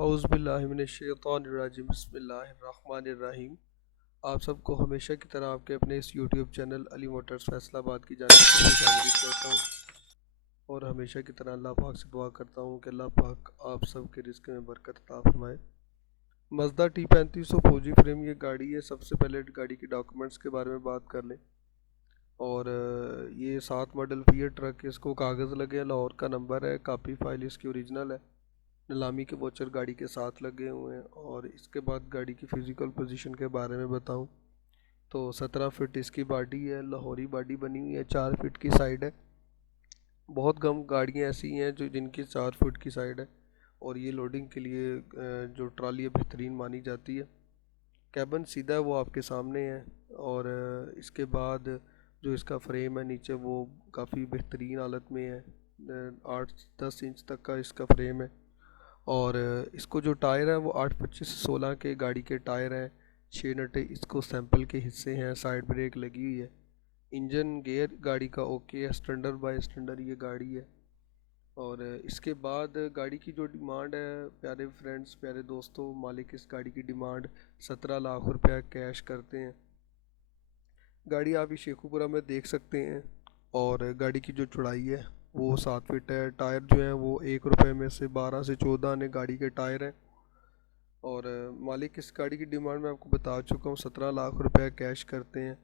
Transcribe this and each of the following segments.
औज़ुबिल्लाहिमिनश्शैतानिर्रजीम बिस्मिल्लाहिर्रहमानिर्रहीम। आप सबको हमेशा की तरह आपके अपने इस YouTube channel Ali Motors Faisalabad की जानिब से खुशामदीद कहता हूँ और हमेशा की तरह अल्लाह पाक से दुआ करता हूँ कि अल्लाह पाक आप सब के रिज़्क़ में बरकत अता फरमाए। मज़दा T3500 फौजी फ्रेम ये गाड़ी है। सबसे पहले गाड़ी के डॉक्यूमेंट्स के बारे में बात कर लें। और ये 7 मॉडल फिएट ट्रक, इसको कागज़ लगे हैं, लाहौर का नंबर है, कापी फाइल इसकी ओरिजिनल है, नीलामी के वोचर गाड़ी के साथ लगे हुए हैं। और इसके बाद गाड़ी की फ़िज़िकल पोजीशन के बारे में बताऊं तो 17 फीट इसकी बॉडी है, लाहौरी बॉडी बनी हुई है, 4 फीट की साइड है। बहुत कम गाड़ियाँ ऐसी हैं जो जिनकी 4 फीट की साइड है और ये लोडिंग के लिए जो ट्रॉली है बेहतरीन मानी जाती है। कैबन सीधा है वो आपके सामने है। और इसके बाद जो इसका फ्रेम है नीचे वो काफ़ी बेहतरीन हालत में है। 8-10 इंच तक का इसका फ्रेम है। और इसको जो टायर है वो 8-25-16 के गाड़ी के टायर हैं। 6 नटे इसको सैंपल के हिस्से हैं, साइड ब्रेक लगी हुई है, इंजन गेयर गाड़ी का ओके है, स्टैंडर्ड बाय स्टैंडर्ड ये गाड़ी है। और इसके बाद गाड़ी की जो डिमांड है प्यारे फ्रेंड्स, प्यारे दोस्तों, मालिक इस गाड़ी की डिमांड 17 लाख रुपया कैश करते हैं। गाड़ी आप इस शेखुपुरा में देख सकते हैं। और गाड़ी की जो चौड़ाई है वो 7 फीट है। टायर जो है वो 1 रुपये में से 12 से 14 आने गाड़ी के टायर हैं। और मालिक इस गाड़ी की डिमांड मैं आपको बता चुका हूँ, 17 लाख रुपए कैश करते हैं।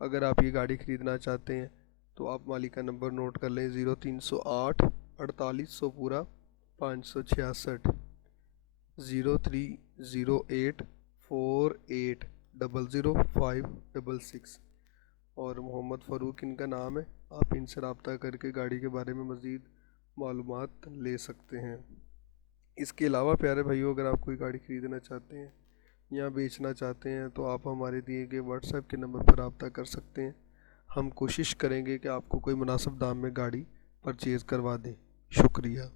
अगर आप ये गाड़ी ख़रीदना चाहते हैं तो आप मालिक का नंबर नोट कर लें, 0308 4800 पूरा 566 0308 48000566। और मोहम्मद फ़ारूक इनका नाम है। आप इनसे रब्ता करके गाड़ी के बारे में मज़ीद मालूमात ले सकते हैं। इसके अलावा प्यारे भाइयों, अगर आप कोई गाड़ी ख़रीदना चाहते हैं या बेचना चाहते हैं तो आप हमारे दिए गए व्हाट्सएप के नंबर पर रब्ता कर सकते हैं। हम कोशिश करेंगे कि आपको कोई मुनासिब दाम में गाड़ी परचेज़ करवा दें। शुक्रिया।